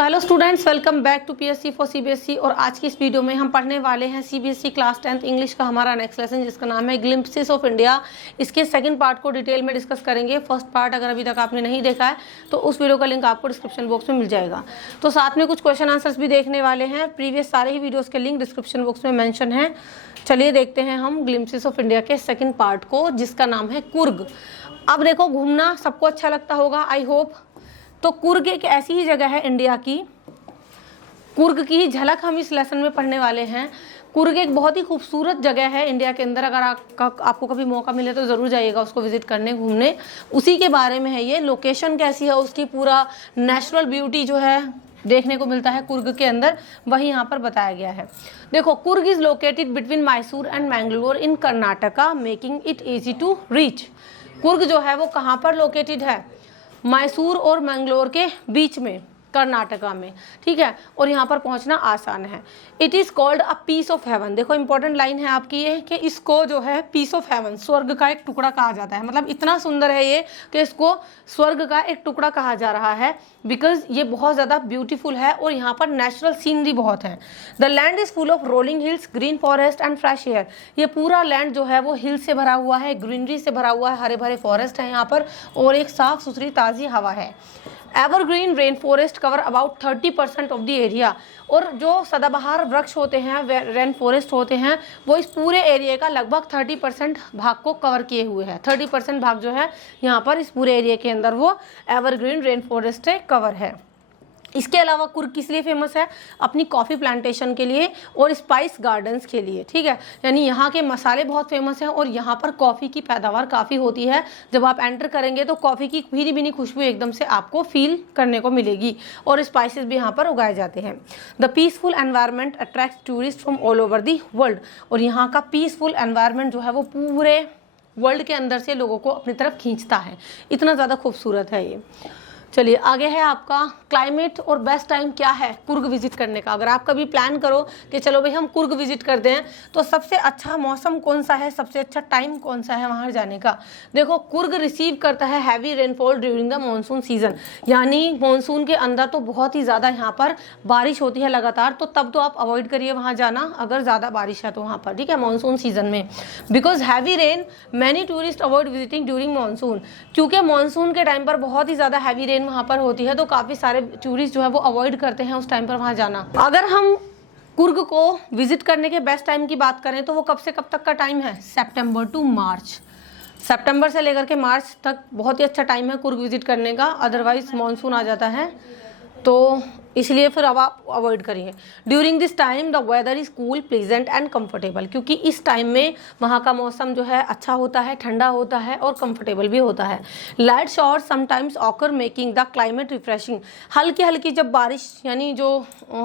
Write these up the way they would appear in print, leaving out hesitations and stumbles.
So hello students, welcome back to PSC for CBSE. और आज की इस वीडियो में हम पढ़ने वाले हैं सीबीएसई क्लास 10th इंग्लिश का हमारा नेक्स्ट लेसन, जिसका नाम है ग्लिम्पसेस ऑफ इंडिया। इसके सेकंड पार्ट को डिटेल में डिस्कस करेंगे। फर्स्ट पार्ट अगर अभी तक आपने नहीं देखा है तो उस वीडियो का लिंक आपको डिस्क्रिप्शन बॉक्स में मिल जाएगा। तो साथ में कुछ क्वेश्चन आंसर्स भी देखने वाले हैं। प्रीवियस सारे ही वीडियोज़ के लिंक डिस्क्रिप्शन बॉक्स में मैंशन है। चलिए देखते हैं हम ग्लिम्पसेस ऑफ इंडिया के सेकेंड पार्ट को, जिसका नाम है कुर्ग। अब देखो, घूमना सबको अच्छा लगता होगा, आई होप। तो कुर्ग एक ऐसी ही जगह है इंडिया की, कुर्ग की ही झलक हम इस लेसन में पढ़ने वाले हैं। कुर्ग एक बहुत ही खूबसूरत जगह है इंडिया के अंदर। अगर आपको कभी मौका मिले तो ज़रूर जाइएगा उसको विजिट करने, घूमने। उसी के बारे में है ये। लोकेशन कैसी है उसकी, पूरा नेचुरल ब्यूटी जो है देखने को मिलता है कुर्ग के अंदर, वही यहाँ पर बताया गया है। देखो, Coorg is located between Mysore and Mangalore in Karnataka, making it easy to reach. Coorg जो है वो कहाँ पर लोकेटेड है? मैसूर और मैंगलोर के बीच में, कर्नाटका में, ठीक है। और यहाँ पर पहुँचना आसान है। It is called a piece of heaven. देखो, इंपॉर्टेंट लाइन है आपकी ये कि इसको जो है पीस ऑफ हेवन, स्वर्ग का एक टुकड़ा कहा जाता है। मतलब इतना सुंदर है ये कि इसको स्वर्ग का एक टुकड़ा कहा जा रहा है, बिकॉज ये बहुत ज़्यादा ब्यूटीफुल है और यहाँ पर नेचुरल सीनरी बहुत है। The land is full of rolling hills, green forest and fresh air. ये पूरा लैंड जो है वो हिल से भरा हुआ है, ग्रीनरी से भरा हुआ है, हरे भरे फॉरेस्ट है यहाँ पर, और एक साफ सुथरी ताज़ी हवा है। Evergreen rain forest cover about 30% of the area. और जो सदाबहार वृक्ष होते हैं, रेन फॉरेस्ट होते हैं, वो इस पूरे एरिया का लगभग 30% भाग को कवर किए हुए हैं। 30% भाग जो है यहाँ पर इस पूरे एरिया के अंदर वो एवरग्रीन रेन फॉरेस्ट से कवर है। इसके अलावा कुर्ग किस लिए फेमस है? अपनी कॉफ़ी प्लांटेशन के लिए और स्पाइस गार्डन्स के लिए, ठीक है। यानी यहाँ के मसाले बहुत फेमस हैं और यहाँ पर कॉफ़ी की पैदावार काफ़ी होती है। जब आप एंटर करेंगे तो कॉफ़ी की भीनी भीनी खुशबू एकदम से आपको फील करने को मिलेगी, और स्पाइसेस भी यहाँ पर उगाए जाते हैं। The peaceful environment attract tourist from all over the world. और यहाँ का पीसफुल एनवायरनमेंट जो है वो पूरे वर्ल्ड के अंदर से लोगों को अपनी तरफ खींचता है। इतना ज़्यादा खूबसूरत है ये। चलिए आगे है आपका क्लाइमेट और बेस्ट टाइम क्या है कुर्ग विजिट करने का। अगर आप कभी प्लान करो कि चलो भाई हम कुर्ग विजिट कर दें, तो सबसे अच्छा मौसम कौन सा है, सबसे अच्छा टाइम कौन सा है वहाँ जाने का? देखो, कुर्ग रिसीव करता है heavy rainfall during the monsoon season. यानी मानसून के अंदर तो बहुत ही ज़्यादा यहाँ पर बारिश होती है लगातार, तो तब तो आप अवॉइड करिए वहाँ जाना अगर ज़्यादा बारिश है तो वहाँ पर, ठीक है, मानसून सीजन में। Because heavy rain many tourist avoid visiting during monsoon. क्योंकि मानसून के टाइम पर बहुत ही ज़्यादा हैवी रेन वहाँ पर होती है, तो काफ़ी सारे टूरिस्ट जो है वो अवॉइड करते हैं उस टाइम पर वहाँ जाना। अगर हम कुर्ग को विजिट करने के बेस्ट टाइम की बात करें तो वो कब से कब तक का टाइम है? सितंबर टू मार्च। सितंबर से लेकर के मार्च तक बहुत ही अच्छा टाइम है कुर्ग विजिट करने का। अदरवाइज मानसून आ जाता है, तो इसलिए फिर अब आप अवॉइड करिए। During this time the weather is cool, pleasant and comfortable. क्योंकि इस टाइम में वहाँ का मौसम जो है अच्छा होता है, ठंडा होता है और कंफर्टेबल भी होता है। Light shower sometimes occur making the climate refreshing. हल्की हल्की जब बारिश यानी जो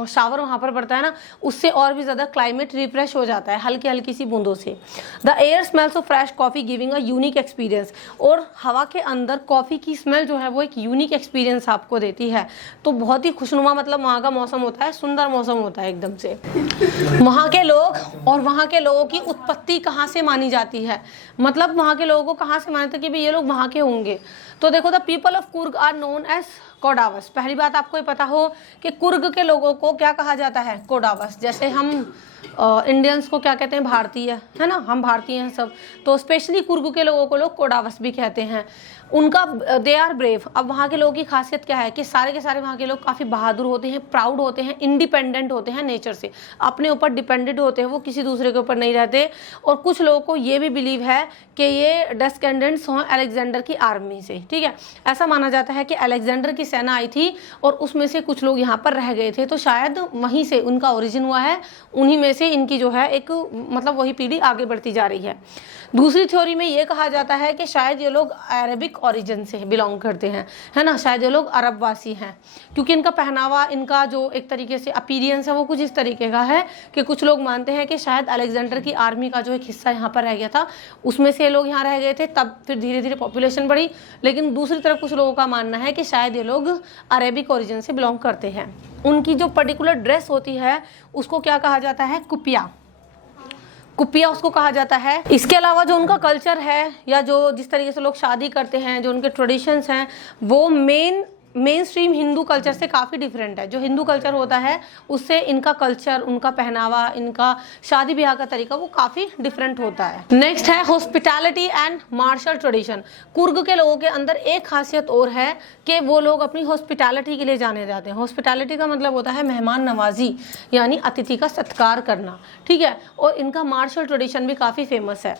शावर वहाँ पर पड़ता है ना, उससे और भी ज़्यादा क्लाइमेट रिफ्रेश हो जाता है हल्की हल्की सी बूंदों से। The air smells of fresh coffee giving a unique experience. और हवा के अंदर कॉफ़ी की स्मेल जो है वो एक यूनिक एक्सपीरियंस आपको देती है। तो बहुत ही खुशनुमा मतलब वहाँ का मौसम होता है, सुंदर मौसम होता है एकदम से। वहाँ के लोग और वहाँ के लोगों की उत्पत्ति कहाँ से मानी जाती है, मतलब वहाँ के लोगों को कहाँ से माना था कि भाई ये लोग वहाँ के होंगे? तो देखो, the people of Coorg are known as Kodavas. पहली बात आपको ये पता हो कि कुर्ग के लोगों को क्या कहा जाता है? कोडावस। जैसे हम इंडियंस को क्या कहते हैं? भारतीय, है ना, हम भारतीय हैं सब, तो स्पेशली कुर्ग के लोगों को लोग कोडावस भी कहते हैं। उनका दे आर ब्रेव। अब वहाँ के लोगों की खासियत क्या है कि सारे के सारे वहाँ के लोग काफ़ी बहादुर होते हैं, प्राउड होते हैं, इंडिपेंडेंट होते हैं नेचर से, अपने ऊपर डिपेंडेंट होते हैं, वो किसी दूसरे के ऊपर नहीं रहते। और कुछ लोगों को ये भी बिलीव है कि ये डिस्केंडेंट्स हों अलेक्जेंडर की आर्मी से, ठीक है। ऐसा माना जाता है कि अलेक्जेंडर की सेना आई थी और उसमें से कुछ लोग यहाँ पर रह गए थे, तो शायद वहीं से उनका ओरिजिन हुआ है, उन्हीं में से इनकी जो है एक मतलब वही पीढ़ी आगे बढ़ती जा रही है। दूसरी थ्योरी में ये कहा जाता है कि शायद ये लोग अरबिक ओरिजिन से बिलोंग करते हैं, है ना, शायद ये लोग अरबवासी हैं। क्योंकि इनका पहनावा, इनका जो एक तरीके से अपीरियंस है वो कुछ इस तरीके का है कि कुछ लोग मानते हैं कि शायद अलेक्जेंडर की आर्मी का जो एक हिस्सा यहाँ पर रह गया था, उसमें से लोग यहाँ रह गए थे, तब फिर धीरे धीरे पॉपुलेशन बढ़ी। लेकिन दूसरी तरफ कुछ लोगों का मानना है कि शायद ये लोग अरेबिक ओरिजिन से बिलोंग करते हैं। उनकी जो पर्टिकुलर ड्रेस होती है उसको क्या कहा जाता है? कुपिया। कुपिया उसको कहा जाता है। इसके अलावा जो उनका कल्चर है या जो जिस तरीके से लोग शादी करते हैं, जो उनके ट्रेडिशंस हैं, वो main main stream Hindu culture से काफ़ी डिफरेंट है। जो हिंदू कल्चर होता है उससे इनका कल्चर, उनका पहनावा, इनका शादी ब्याह का तरीका वो काफ़ी डिफरेंट होता है। नेक्स्ट है hospitality and martial tradition. Coorg के लोगों के अंदर एक खासियत और है कि वो लोग अपनी हॉस्पिटैलिटी के लिए जाने जाते हैं। हॉस्पिटैलिटी का मतलब होता है मेहमान नवाजी, यानी अतिथि का सत्कार करना, ठीक है। और इनका मार्शल ट्रेडिशन भी काफ़ी फेमस है।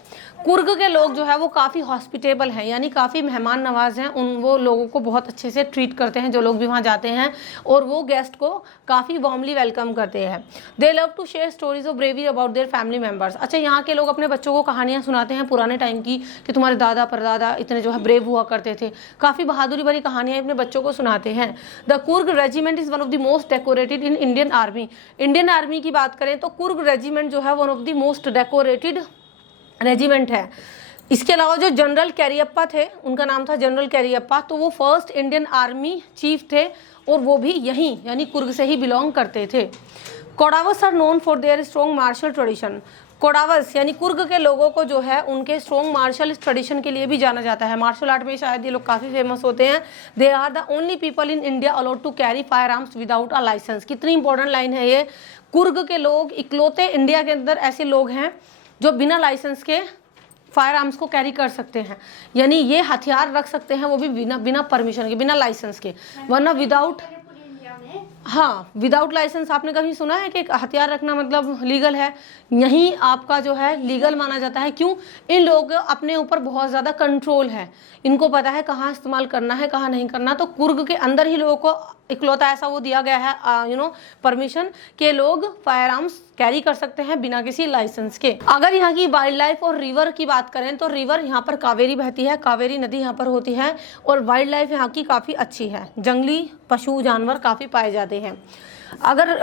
कुर्ग के लोग जो है वो काफ़ी हॉस्पिटेबल हैं, यानी काफ़ी मेहमान नवाज हैं। वो लोगों को बहुत अच्छे से ट्रीट करते हैं जो लोग भी वहाँ जाते हैं, और वो गेस्ट को काफ़ी वार्मली वेलकम करते हैं। They love to share stories of bravery about their family members. अच्छा, यहाँ के लोग अपने बच्चों को कहानियाँ सुनाते हैं पुराने टाइम की कि तुम्हारे दादा परदादा इतने जो है ब्रेव हुआ करते थे। काफ़ी बहादुरी भरी कहानियाँ अपने बच्चों को सुनाते हैं। The Coorg regiment is one of the most decorated in Indian army. Indian army की बात करें तो कुर्ग रेजिमेंट जो है one of the most decorated regiment है। इसके अलावा जो जनरल कैरियप्पा थे, उनका नाम था जनरल कैरियप्पा, तो वो फर्स्ट इंडियन आर्मी चीफ थे और वो भी यहीं यानी कुर्ग से ही बिलोंग करते थे। Kodavas are known for their strong martial tradition. Kodavas यानी कुर्ग के लोगों को जो है उनके स्ट्रॉन्ग मार्शल ट्रेडिशन के लिए भी जाना जाता है। मार्शल आर्ट में शायद ये लोग काफ़ी फेमस होते हैं। They are the only people in India allowed to carry firearms without a licence. कितनी इंपॉर्टेंट लाइन है ये। कुर्ग के लोग इकलौते इंडिया के अंदर ऐसे लोग हैं जो बिना लाइसेंस के फायर आर्म्स को कैरी कर सकते हैं, यानी ये हथियार रख सकते हैं, वो भी बिना परमिशन के, बिना लाइसेंस के। वरना विदाउट, हाँ, विदाउट लाइसेंस आपने कभी सुना है कि हथियार रखना मतलब लीगल है? यहीं आपका जो है लीगल माना जाता है। क्यों? इन लोगों को अपने ऊपर बहुत ज़्यादा कंट्रोल है, इनको पता है कहाँ इस्तेमाल करना है कहाँ नहीं करना। तो कुर्ग के अंदर ही लोगों को इकलौता ऐसा वो दिया गया है परमिशन के लोग फायर आर्म्स कैरी कर सकते हैं बिना किसी लाइसेंस के। अगर यहाँ की वाइल्ड लाइफ और रिवर की बात करें तो रिवर यहाँ पर कावेरी बहती है, कावेरी नदी यहाँ पर होती है, और वाइल्ड लाइफ यहाँ की काफ़ी अच्छी है। जंगली पशु जानवर काफ़ी पाए जाते हैं। अगर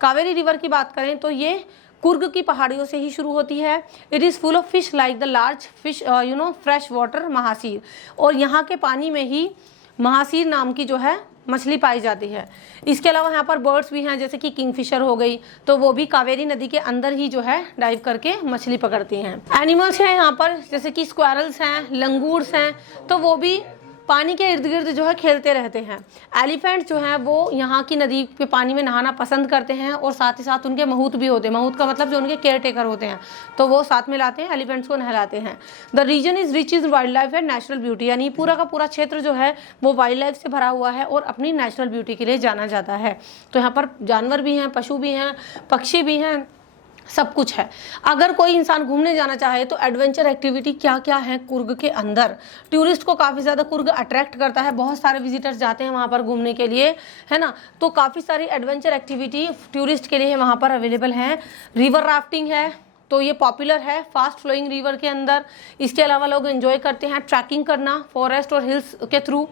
कावेरी रिवर की बात करें तो ये कुर्ग की पहाड़ियों से ही शुरू होती है। It is full of fish like the large fish fresh water mahseer. और यहाँ के पानी में ही महासीर नाम की जो है मछली पाई जाती है। इसके अलावा यहाँ पर बर्ड्स भी हैं, जैसे कि किंगफिशर हो गई, तो वो भी कावेरी नदी के अंदर ही जो है डाइव करके मछली पकड़ती हैं। एनिमल्स हैं यहाँ पर, जैसे कि स्क्वायरल्स हैं, लंगूर्स हैं, तो वो भी पानी के इर्द गिर्द जो है खेलते रहते हैं। एलिफेंट जो हैं वो यहाँ की नदी के पानी में नहाना पसंद करते हैं, और साथ ही साथ उनके महूत भी होते हैं। महूत का मतलब जो उनके केयर टेकर होते हैं, तो वो साथ में लाते हैं, एलिफेंट्स को नहलाते हैं। The reason is rich is wildlife and natural beauty, यानी पूरा का पूरा क्षेत्र जो है वो वाइल्ड लाइफ से भरा हुआ है और अपनी नेचुरल ब्यूटी के लिए जाना जाता है। तो यहाँ पर जानवर भी हैं, पशु भी हैं, पक्षी भी हैं, सब कुछ है। अगर कोई इंसान घूमने जाना चाहे तो एडवेंचर एक्टिविटी क्या क्या है कुर्ग के अंदर। टूरिस्ट को काफ़ी ज़्यादा कुर्ग अट्रैक्ट करता है, बहुत सारे विजिटर्स जाते हैं वहाँ पर घूमने के लिए, है ना। तो काफ़ी सारी एडवेंचर एक्टिविटी टूरिस्ट के लिए वहाँ पर अवेलेबल हैं। रिवर राफ्टिंग है, तो ये पॉपुलर है फास्ट फ्लोइंग रिवर के अंदर। इसके अलावा लोग एंजॉय करते हैं ट्रैकिंग करना फॉरेस्ट और हिल्स के थ्रू।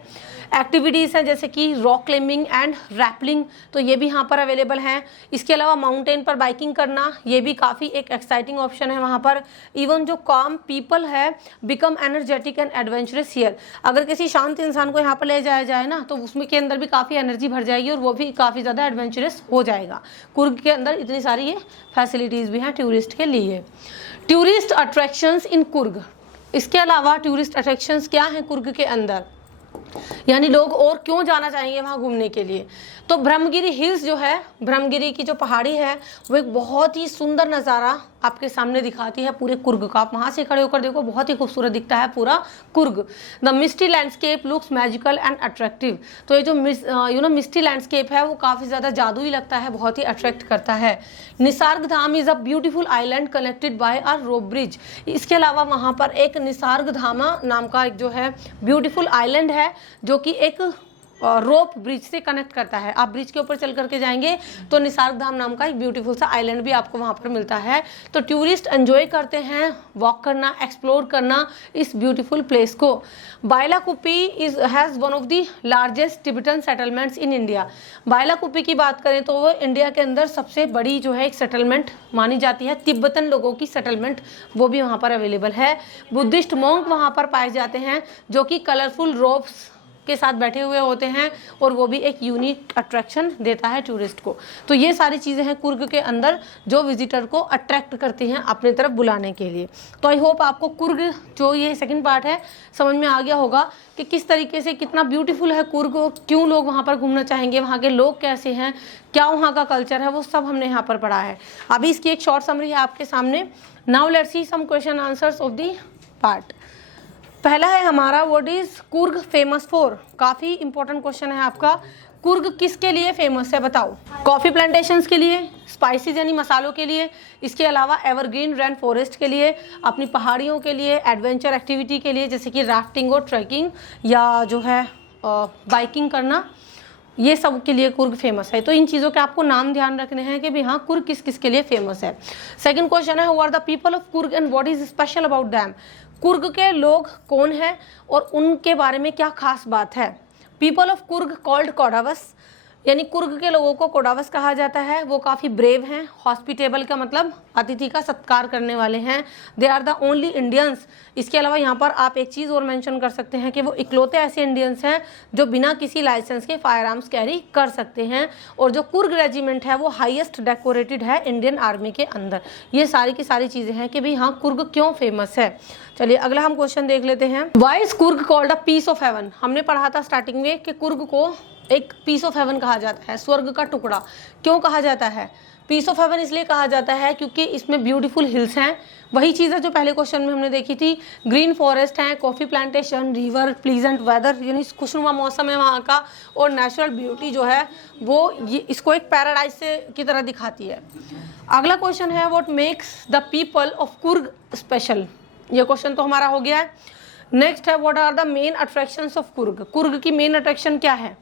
एक्टिविटीज़ हैं जैसे कि रॉक क्लाइंबिंग एंड रैपलिंग, तो ये भी यहाँ पर अवेलेबल हैं। इसके अलावा माउंटेन पर बाइकिंग करना, ये भी काफ़ी एक एक्साइटिंग ऑप्शन है वहाँ पर। इवन जो काम पीपल है become energetic and adventurous here. अगर किसी शांत इंसान को यहाँ पर ले जाया जाए ना, तो उसमें के अंदर भी काफ़ी एनर्जी भर जाएगी और वो भी काफ़ी ज़्यादा एडवेंचरस हो जाएगा। कुर्ग के अंदर इतनी सारी ये फैसिलिटीज़ भी हैं टूरिस्ट के लिए। टूरिस्ट अट्रैक्शंस इन कुर्ग, इसके अलावा टूरिस्ट अट्रैक्शंस क्या हैं कुर्ग के अंदर, यानी लोग और क्यों जाना चाहेंगे वहाँ घूमने के लिए। तो ब्रह्मगिरी हिल्स जो है, ब्रह्मगिरी की जो पहाड़ी है वो एक बहुत ही सुंदर नज़ारा आपके सामने दिखाती है पूरे कुर्ग का। आप वहाँ से खड़े होकर देखो, बहुत ही खूबसूरत दिखता है पूरा Coorg. The misty landscape looks magical and attractive, तो ये जो मिस्टी लैंडस्केप है वो काफ़ी ज़्यादा जादुई लगता है, बहुत ही अट्रैक्ट करता है। Nisarga Dham is a beautiful island connected by a rope bridge. इसके अलावा वहाँ पर एक निसर्ग धामा नाम का एक जो है ब्यूटीफुल आइलैंड है जो कि एक रोप ब्रिज से कनेक्ट करता है। आप ब्रिज के ऊपर चल करके जाएंगे तो निसर्ग धाम नाम का एक ब्यूटीफुल सा आइलैंड भी आपको वहाँ पर मिलता है। तो टूरिस्ट एंजॉय करते हैं वॉक करना, एक्सप्लोर करना इस ब्यूटीफुल प्लेस को। Bylakuppe has one of the largest Tibetan settlements in India. Bylakuppe की बात करें तो वो इंडिया के अंदर सबसे बड़ी जो है एक सेटलमेंट मानी जाती है। तिब्बतन लोगों की सेटलमेंट वो भी वहाँ पर अवेलेबल है। बुद्धिस्ट मॉन्क वहाँ पर पाए जाते हैं जो कि कलरफुल रोब्स के साथ बैठे हुए होते हैं और वो भी एक यूनिक अट्रैक्शन देता है टूरिस्ट को। तो ये सारी चीज़ें हैं कुर्ग के अंदर जो विजिटर को अट्रैक्ट करती हैं अपनी तरफ बुलाने के लिए। तो आई होप आपको कुर्ग जो ये सेकंड पार्ट है समझ में आ गया होगा कि किस तरीके से कितना ब्यूटीफुल है कुर्ग, क्यों लोग वहाँ पर घूमना चाहेंगे, वहाँ के लोग कैसे हैं, क्या वहाँ का कल्चर है, वो सब हमने यहाँ पर पढ़ा है। अभी इसकी एक शॉर्ट समरी है आपके सामने। Now let's see some question answers of the part. पहला है हमारा what is Coorg famous for. काफ़ी इंपॉर्टेंट क्वेश्चन है आपका। कुर्ग किसके लिए फेमस है बताओ? कॉफ़ी प्लांटेशंस के लिए, स्पाइसेस यानी मसालों के लिए, इसके अलावा एवरग्रीन रेन फॉरेस्ट के लिए, अपनी पहाड़ियों के लिए, एडवेंचर एक्टिविटी के लिए जैसे कि राफ्टिंग और ट्रैकिंग या जो है बाइकिंग करना, ये सब के लिए कुर्ग फेमस है। तो इन चीज़ों के आपको नाम ध्यान रखने हैं कि भी हाँ कुर्ग किस किस के लिए फेमस है। सेकंड क्वेश्चन है who are the people of Coorg and what is special about them. Coorg के लोग कौन हैं और उनके बारे में क्या खास बात है। पीपल ऑफ कुर्ग कॉल्ड कोडावस, यानी कुर्ग के लोगों को कोडावस कहा जाता है। वो काफ़ी ब्रेव हैं। हॉस्पिटेबल का मतलब अतिथि का सत्कार करने वाले हैं। They are the only Indians. इसके अलावा यहाँ पर आप एक चीज़ और मेंशन कर सकते हैं कि वो इकलौते ऐसे इंडियंस हैं जो बिना किसी लाइसेंस के फायर आर्म्स कैरी कर सकते हैं। और जो कुर्ग रेजिमेंट है वो हाईएस्ट डेकोरेटेड है इंडियन आर्मी के अंदर। ये सारी की सारी चीज़ें हैं कि भाई हाँ कुर्ग क्यों फेमस है। चलिए अगला हम क्वेश्चन देख लेते हैं। Why is Coorg called a piece of heaven. हमने पढ़ा था स्टार्टिंग में कि कुर्ग को एक पीस ऑफ हेवन कहा जाता है, स्वर्ग का टुकड़ा। क्यों कहा जाता है? पीस ऑफ हेवन इसलिए कहा जाता है क्योंकि इसमें ब्यूटीफुल हिल्स हैं। वही चीज़ है जो पहले क्वेश्चन में हमने देखी थी। ग्रीन फॉरेस्ट है, coffee plantation, river, pleasant weather यानी खुशनुमा मौसम है वहाँ का, और नेचुरल ब्यूटी जो है वो ये इसको एक पैराडाइज से की तरह दिखाती है। अगला क्वेश्चन है what makes the people of Coorg special. ये क्वेश्चन तो हमारा हो गया है। नेक्स्ट है what are the main attractions of Coorg. Coorg की मेन अट्रैक्शन क्या है?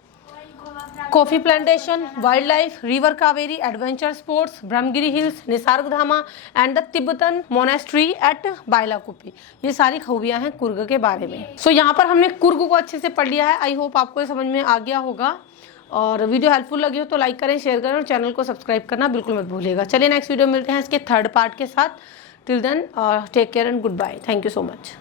Coffee plantation, wildlife, river Kaveri, adventure sports, Brahmagiri hills, Nisarga Dhama and the Tibetan monastery at Bylakuppe. ये सारी खूबियां हैं कुर्ग के बारे में। सो यहाँ पर हमने कुर्ग को अच्छे से पढ़ लिया है। आई होप आपको ये समझ में आ गया होगा। और वीडियो हेल्पफुल लगी हो तो लाइक करें, शेयर करें और चैनल को सब्सक्राइब करना बिल्कुल मत भूलिएगा। चलिए नेक्स्ट वीडियो मिलते हैं इसके थर्ड पार्ट के साथ। Till then take care and goodbye. Thank you so much.